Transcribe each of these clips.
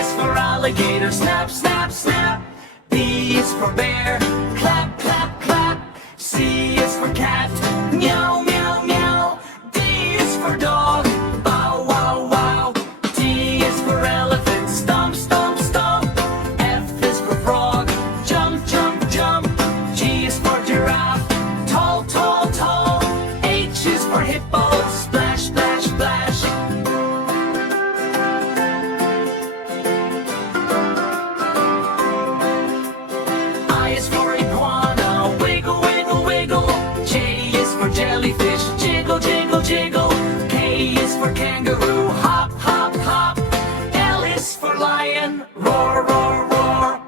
is for alligator, snap, snap, snap. B is for bear, clap, clap, clap. C is for cat, meow, meow, meow. D is for dog, bow, wow, wow. T is for elephant, stomp, stomp, stomp. F is for frog, jump, jump, jump. G is for giraffe, tall, tall, tall. H is for hippo, splash, splash, splash. I is for iguana, wiggle, wiggle, wiggle. J is for jellyfish, jiggle, jiggle, jiggle. K is for kangaroo, hop, hop, hop. L is for lion, roar, roar, roar.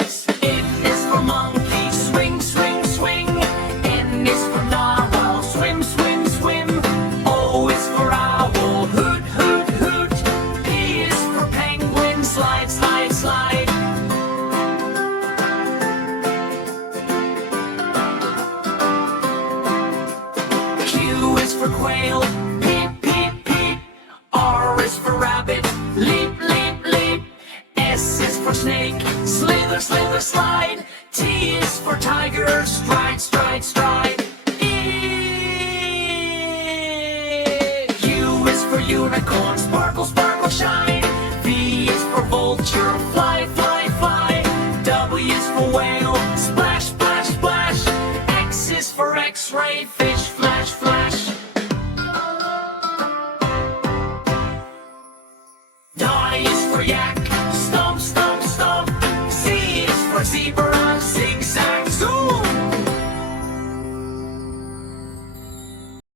X. N is for monkey, swing, swing, swing. N is for narwhal, swim, swim, swim. O is for owl, hoot, hoot, hoot. P is for penguin, slide, slide, slide. Q is for quail, peep, peep, peep. R is for rabbit, leap, leap, leap. S is for snake, slither, slither, slide. T is for tiger, stride, stride, stride. U is for unicorn, sparkle, sparkle, shine. V is for vulture, fly, fly, fly. W is for whale, splash, splash, splash. X is for x-ray, fish, flash, flash. Y is for yak, stomp, stomp, stomp. Z is for zebra,